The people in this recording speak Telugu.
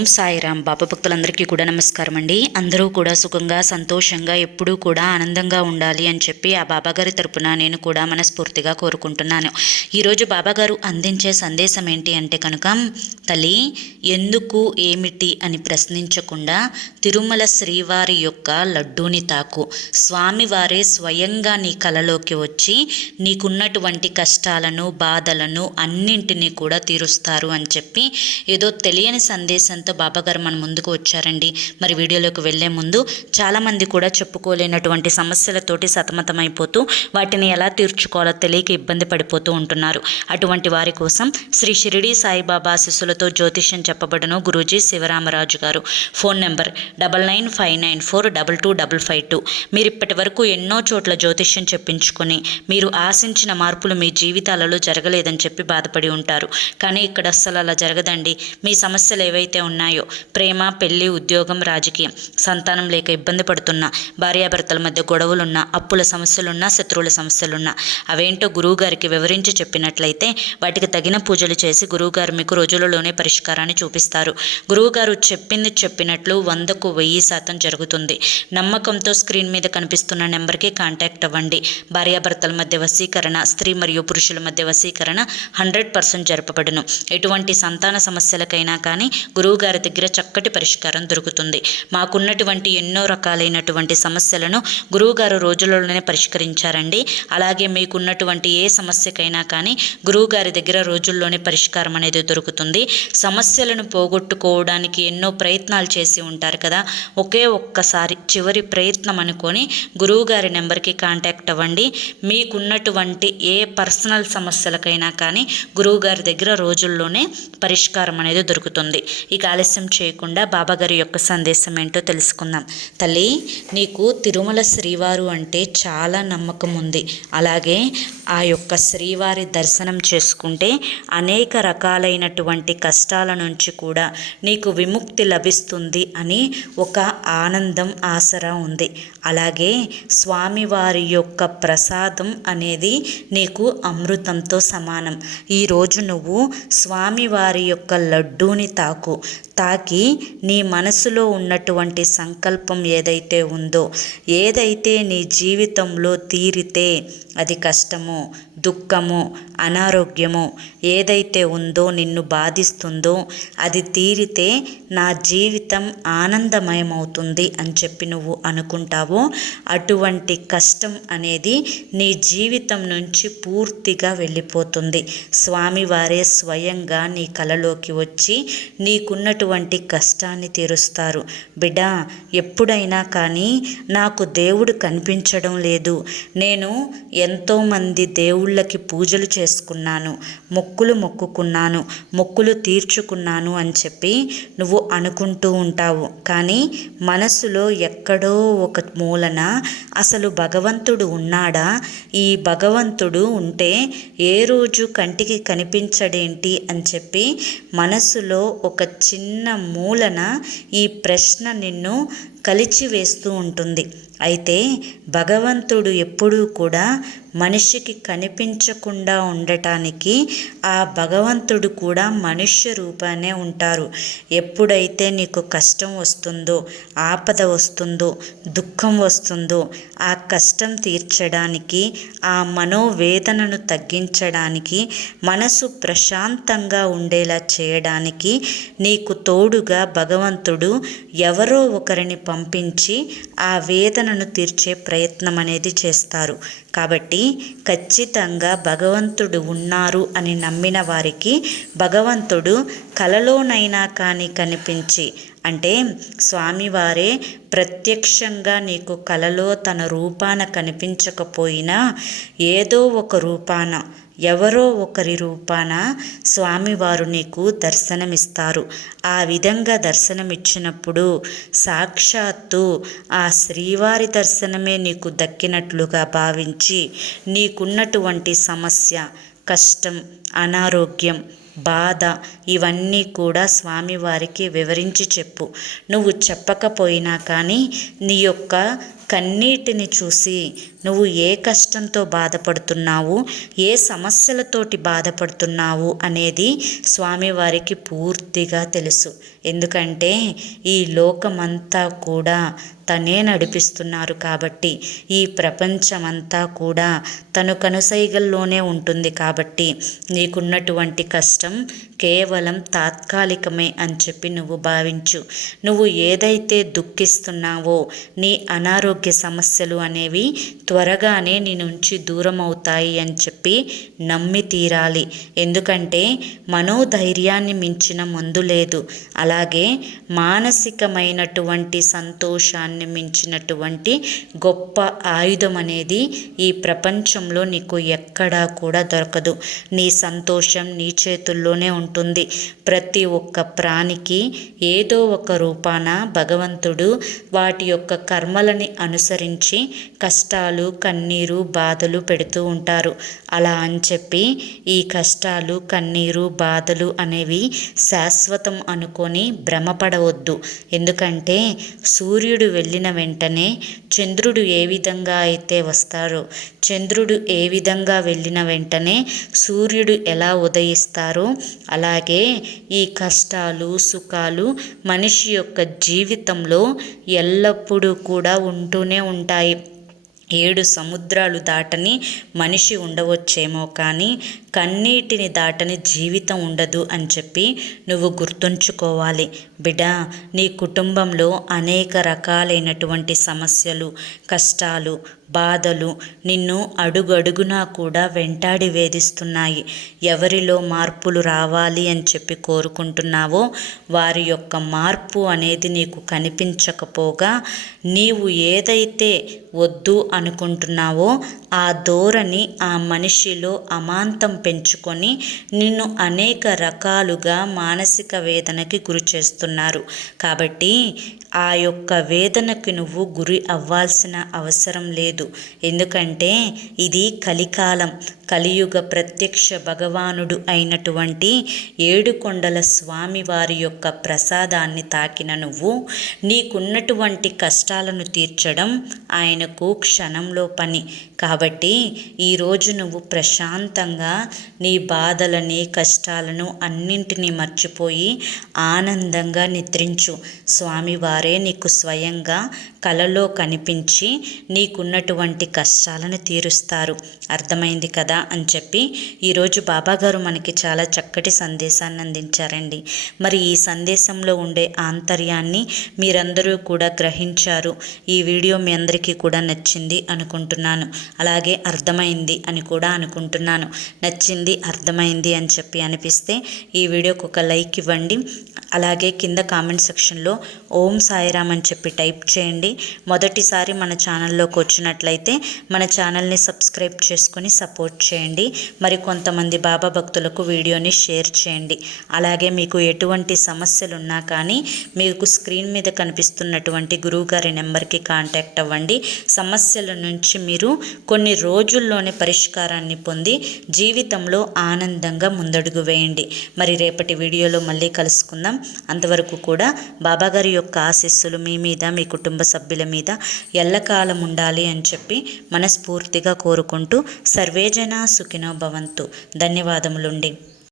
ఓం సాయిరామ్. బాబా భక్తులందరికీ కూడా నమస్కారం అండి. అందరూ కూడా సుఖంగా సంతోషంగా ఎప్పుడూ కూడా ఆనందంగా ఉండాలి అని చెప్పి ఆ బాబాగారి తరపున నేను కూడా మనస్ఫూర్తిగా కోరుకుంటున్నాను. ఈరోజు బాబాగారు అందించే సందేశం ఏంటి అంటే కనుక, తల్లి ఎందుకు ఏమిటి అని ప్రశ్నించకుండా తిరుమల శ్రీవారి యొక్క లడ్డూని తాకు. స్వామివారే స్వయంగా నీ కలలోకి వచ్చి నీకున్నటువంటి కష్టాలను బాధలను అన్నింటినీ కూడా తీరుస్తారు అని చెప్పి ఏదో తెలియని సందేశంతో బాబాగారు మన ముందుకు వచ్చారండి. మరి వీడియోలోకి వెళ్లే ముందు చాలామంది కూడా చెప్పుకోలేనటువంటి సమస్యలతోటి సతమతమైపోతూ వాటిని ఎలా తీర్చుకోవాలో తెలియక ఇబ్బంది పడిపోతూ ఉంటున్నారు. అటువంటి వారి కోసం శ్రీ షిరిడి సాయిబాబా ఆశీస్సులతో జ్యోతిష్యం చెప్పబడును గురూజీ శివరామరాజు గారు. Phone number 9959422552. మీరు ఇప్పటి వరకు ఎన్నో చోట్ల జ్యోతిష్యం చెప్పించుకొని మీరు ఆశించిన మార్పులు మీ జీవితాలలో జరగలేదని చెప్పి బాధపడి ఉంటారు. కానీ ఇక్కడ అస్సలు అలా జరగదండి. మీ సమస్యలు ఏవైతే ఉన్నాయో, ప్రేమ, పెళ్లి, ఉద్యోగం, రాజకీయం, సంతానం లేక ఇబ్బంది పడుతున్నా, భార్యాభర్తల మధ్య గొడవలున్నా, అప్పుల సమస్యలున్నా, శత్రువుల సమస్యలున్నా అవేంటో గురువుగారికి వివరించి చెప్పినట్లయితే వాటికి తగిన పూజలు చేసి గురువుగారు మీకు రోజులలోనే పరిష్కారాన్ని చూపిస్తారు. గురువుగారు చెప్పింది చెప్పినట్లు 100కు 1000% జరుగుతుంది. నమ్మకంతో స్క్రీన్ మీద కనిపిస్తున్న నెంబర్కి కాంటాక్ట్ అవ్వండి. భార్యాభర్తల మధ్య వశీకరణ, స్త్రీ మరియు పురుషుల మధ్య వశీకరణ 100% జరపబడును. ఎటువంటి సంతాన సమస్యలకైనా కానీ గురువుగారి దగ్గర చక్కటి పరిష్కారం దొరుకుతుంది. మాకున్నటువంటి ఎన్నో రకాలైనటువంటి సమస్యలను గురువుగారు రోజులలోనే పరిష్కరించారండి. అలాగే మీకున్నటువంటి ఏ సమస్యకైనా కానీ గురువుగారి దగ్గర రోజుల్లోనే పరిష్కారం అనేది దొరుకుతుంది. సమస్యలను పోగొట్టుకోవడానికి ఎన్నో ప్రయత్నాలు చేసి ఉంటారు కదా, ఒకే ఒక్కసారి చివరి ప్రయత్నం అనుకొని గురువుగారి నెంబర్కి కాంటాక్ట్ అవ్వండి. మీకున్నటువంటి ఏ పర్సనల్ సమస్యలకైనా కానీ గురువుగారి దగ్గర రోజుల్లోనే పరిష్కారం అనేది దొరుకుతుంది. ఇక ఆలస్యం చేయకుండా బాబాగారి యొక్క సందేశం ఏంటో తెలుసుకుందాం. తల్లి, నీకు తిరుమల శ్రీవారు అంటే చాలా నమ్మకం ఉంది. అలాగే ఆ యొక్క శ్రీవారి దర్శనం చేసుకుంటే అనేక రకాలైనటువంటి కష్టాల నుంచి కూడా నీకు విముక్తి లభిస్తుంది అని ఒక ఆనందం, ఆసరా ఉంది. అలాగే స్వామివారి యొక్క ప్రసాదం అనేది నీకు అమృతంతో సమానం. ఈరోజు నువ్వు స్వామివారి యొక్క లడ్డూని తాకి నీ మనసులో ఉన్నటువంటి సంకల్పం ఏదైతే ఉందో, ఏదైతే నీ జీవితంలో తీరితే అది కష్టమో, దుఃఖమో, అనారోగ్యమో ఏదైతే ఉందో, నిన్ను బాధిస్తుందో అది తీరితే నా జీవితం ఆనందమయమవుతుంది అని చెప్పి నువ్వు అనుకుంటావో, అటువంటి కష్టం అనేది నీ జీవితం నుంచి పూర్తిగా వెళ్ళిపోతుంది. స్వామివారే స్వయంగా నీ కలలోకి వచ్చి నీకున్నటువంటి కష్టాన్ని తీరుస్తారు. బిడ్డ, ఎప్పుడైనా కానీ నాకు దేవుడు కనిపించడం లేదు, నేను ఎంతోమంది దేవుళ్ళకి పూజలు చేసుకున్నాను, మొక్కుకున్నాను, మొక్కులు తీర్చుకున్నాను అని చెప్పి నువ్వు అనుకుంటూ ఉంటావు. కానీ మనసులో ఎక్కడో ఒక మూలన అసలు భగవంతుడు ఉన్నాడా, ఈ భగవంతుడు ఉంటే ఏ రోజు కంటికి కనిపించడేంటి అని చెప్పి మనసులో ఒక చిన్న మూలన ఈ ప్రశ్న నిన్ను కలిచివేస్తూ ఉంటుంది. అయితే భగవంతుడు ఎప్పుడూ కూడా మనిషికి కనిపించకుండా ఉండటానికి ఆ భగవంతుడు కూడా మనుష్య రూపానే ఉంటారు. ఎప్పుడైతే నీకు కష్టం వస్తుందో, ఆపద వస్తుందో, దుఃఖం వస్తుందో, ఆ కష్టం తీర్చడానికి, ఆ మనోవేదనను తగ్గించడానికి, మనసు ప్రశాంతంగా ఉండేలా చేయడానికి నీకు తోడుగా భగవంతుడు ఎవరో ఒకరిని పంపించి ఆ వేదనను తీర్చే ప్రయత్నం అనేది చేస్తారు. కాబట్టి ఖచ్చితంగా భగవంతుడు ఉన్నారు అని నమ్మిన వారికి భగవంతుడు కలలోనైనా కానీ కనిపించి, అంటే స్వామివారే ప్రత్యక్షంగా నీకు కలలో తన రూపాన కనిపించకపోయినా ఏదో ఒక రూపాన, ఎవరో ఒకరి రూపాన స్వామివారు నీకు దర్శనమిస్తారు. ఆ విధంగా దర్శనమిచ్చినప్పుడు సాక్షాత్తు ఆ శ్రీవారి దర్శనమే నీకు దక్కినట్లుగా భావించి నీకున్నటువంటి సమస్య, కష్టం, అనారోగ్యం, బాధ ఇవన్నీ కూడా స్వామివారికి వివరించి చెప్పు. నువ్వు చెప్పకపోయినా కానీ నీ యొక్క కన్నీటిని చూసి నువ్వు ఏ కష్టంతో బాధపడుతున్నావు, ఏ సమస్యలతోటి బాధపడుతున్నావు అనేది స్వామివారికి పూర్తిగా తెలుసు. ఎందుకంటే ఈ లోకమంతా కూడా తనే నడిపిస్తున్నారు కాబట్టి, ఈ ప్రపంచమంతా కూడా తను కనుసైగల్లోనే ఉంటుంది కాబట్టి నీకున్నటువంటి కష్టం కేవలం తాత్కాలికమే అని చెప్పి నువ్వు భావించు. నువ్వు ఏదైతే దుఃఖిస్తున్నావో నీ అనారోగ్య సమస్యలు అనేవి త్వరగానే నీ నుంచి దూరం అవుతాయి అని చెప్పి నమ్మి తీరాలి. ఎందుకంటే మనోధైర్యాన్ని మించిన మందు లేదు. అలాగే మానసికమైనటువంటి సంతోషాన్ని మించినటువంటి గొప్ప ఆయుధం అనేది ఈ ప్రపంచంలో నీకు ఎక్కడా కూడా దొరకదు. నీ సంతోషం నీ చేతుల్లోనే ఉంటుంది. ప్రతి ఒక్క ప్రాణికి ఏదో ఒక రూపాన భగవంతుడు వాటి యొక్క కర్మలని అనుసరించి కష్టాలు, కన్నీరు, బాధలు పెడుతూ ఉంటారు. అలా అని చెప్పి ఈ కష్టాలు, కన్నీరు, బాధలు అనేవి శాశ్వతం అనుకొని భ్రమపడవద్దు. ఎందుకంటే సూర్యుడు వెళ్ళిన వెంటనే చంద్రుడు ఏ విధంగా అయితే వస్తారో, చంద్రుడు ఏ విధంగా వెళ్ళిన వెంటనే సూర్యుడు ఎలా ఉదయిస్తారో, అలాగే ఈ కష్టాలు, సుఖాలు మనిషి యొక్క జీవితంలో ఎల్లప్పుడూ కూడా ఉంటూనే ఉంటాయి. 7 సముద్రాలు దాటని మనిషి ఉండవచ్చేమో, కానీ కన్నీటిని దాటని జీవితం ఉండదు అని చెప్పి నువ్వు గుర్తుంచుకోవాలి. బిడ్డ, నీ కుటుంబంలో అనేక రకాలైనటువంటి సమస్యలు, కష్టాలు, బాధలు నిన్ను అడుగడుగునా కూడా వెంటాడి వేధిస్తున్నాయి. ఎవరిలో మార్పులు రావాలి అని చెప్పి కోరుకుంటున్నావో వారి యొక్క మార్పు అనేది నీకు కనిపించకపోగా, నీవు ఏదైతే వద్దు అనుకుంటున్నావో ఆ ధోరణి ఆ మనిషిలో అమాంతం పెంచుకొని నిన్ను అనేక రకాలుగా మానసిక వేదనకి గురి చేస్తున్నారు. కాబట్టి ఆ యొక్క వేదనకి నువ్వు గురి అవ్వాల్సిన అవసరం లేదు. ఎందుకంటే ఇది కలికాలం. కలియుగ ప్రత్యక్ష భగవానుడు అయినటువంటి ఏడుకొండల స్వామి వారి యొక్క ప్రసాదాన్ని తాకిన నువ్వు నీకున్నటువంటి కష్టాలను తీర్చడం ఆయనకు క్షణంలో పని. కాబట్టి ఈరోజు నువ్వు ప్రశాంతంగా నీ బాధలని, కష్టాలను అన్నింటినీ మర్చిపోయి ఆనందంగా నిద్రించు. స్వామివారే నీకు స్వయంగా కలలో కనిపించి నీకున్నటువంటి కష్టాలను తీరుస్తారు. అర్థమైంది కదా అని చెప్పి ఈరోజు బాబాగారు మనకి చాలా చక్కటి సందేశాన్ని అందించారండి. మరి ఈ సందేశంలో ఉండే ఆంతర్యాన్ని మీరందరూ కూడా గ్రహించారు. ఈ వీడియో మీ అందరికీ కూడా నచ్చింది అనుకుంటున్నాను. అలాగే అర్థమైంది అని కూడా అనుకుంటున్నాను. నచ్చింది, అర్థమైంది అని చెప్పి అనిపిస్తే ఈ వీడియోకి ఒక లైక్ ఇవ్వండి. అలాగే కింద కామెంట్ సెక్షన్లో ఓం సాయిరామ్ అని చెప్పి టైప్ చేయండి. మొదటిసారి మన ఛానల్లోకి వచ్చినట్లయితే మన ఛానల్ని సబ్స్క్రైబ్ చేసుకొని సపోర్ట్ చేయండి. మరి కొంతమంది బాబా భక్తులకు వీడియోని షేర్ చేయండి. అలాగే మీకు ఎటువంటి సమస్యలు ఉన్నా కానీ మీకు స్క్రీన్ మీద కనిపిస్తున్నటువంటి గురువుగారి నెంబర్కి కాంటాక్ట్ అవ్వండి. సమస్యల నుంచి మీరు కొన్ని రోజుల్లోనే పరిష్కారాన్ని పొంది జీవితంలో ఆనందంగా ముందడుగు వేయండి. మరి రేపటి వీడియోలో మళ్ళీ కలుసుకుందాం. అంతవరకు కూడా బాబాగారి యొక్క ఆశీస్సులు మీ మీద, మీ కుటుంబ సభ్యుల మీద ఎల్లకాలం ఉండాలి అని చెప్పి మనస్ఫూర్తిగా కోరుకుంటూ సర్వేజన సుఖినో భవంతు. ధన్యవాదములుండి.